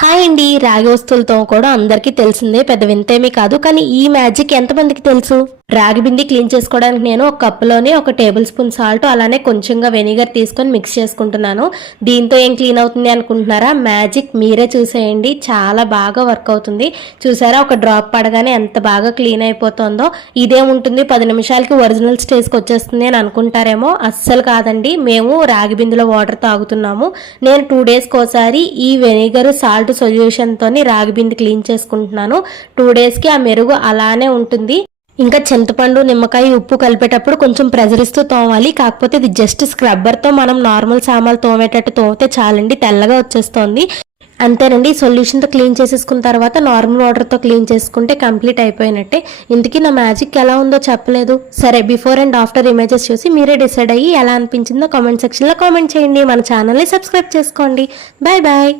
Hi అండి. రాగి వస్తువులతో కూడా అందరికీ తెలిసిందే, పెద్ద వింతేమీ కాదు. కానీ ఈ మ్యాజిక్ ఎంతమందికి తెలుసు? రాగి బింది క్లీన్ చేసుకోవడానికి నేను ఒక కప్పులోని 1 టేబుల్ స్పూన్ సాల్ట్ అలానే కొంచెంగా వెనిగర్ తీసుకొని మిక్స్ చేసుకుంటున్నాను. దీంతో ఏం క్లీన్ అవుతుంది అనుకుంటున్నారా? మ్యాజిక్ మీరే చూసేయండి, చాలా బాగా వర్క్ అవుతుంది. చూసారా, ఒక డ్రాప్ పడగానే ఎంత బాగా క్లీన్ అయిపోతుందో. ఇదేముంటుంది 10 నిమిషాలకి ఒరిజినల్ స్టేజ్కి వచ్చేస్తుంది అని అనుకుంటారేమో. అస్సలు కాదండి, మేము రాగి బిందులో వాటర్ తాగుతున్నాము. నేను 2 డేస్కి ఒకసారి ఈ వెనిగర్ సాల్ట్ సొల్యూషన్తో రాగి బింది క్లీన్ చేసుకుంటున్నాను. 2 డేస్కి ఆ మెరుగు అలానే ఉంటుంది. ఇంకా చింతపండు, నిమ్మకాయ, ఉప్పు కలిపేటప్పుడు కొంచెం ప్రెజర్ ఇస్తూ తోమాలి. కాకపోతే ఇది జస్ట్ స్క్రబ్బర్తో మనం నార్మల్ సామాన్లు తోమేటట్టు తోమితే చాలండి, తెల్లగా వచ్చేస్తుంది. అంతేనండి. సొల్యూషన్తో క్లీన్ చేసేసుకున్న తర్వాత నార్మల్ వాటర్తో క్లీన్ చేసుకుంటే కంప్లీట్ అయిపోయినట్టే. ఇంతకీ నా మ్యాజిక్ ఎలా ఉందో చెప్పలేదు. సరే, బిఫోర్ అండ్ ఆఫ్టర్ ఇమేజెస్ చూసి మీరే డిసైడ్ అయ్యి ఎలా అనిపించిందో కామెంట్ సెక్షన్లో కామెంట్ చేయండి. మన ఛానల్ని సబ్స్క్రైబ్ చేసుకోండి. Bye bye.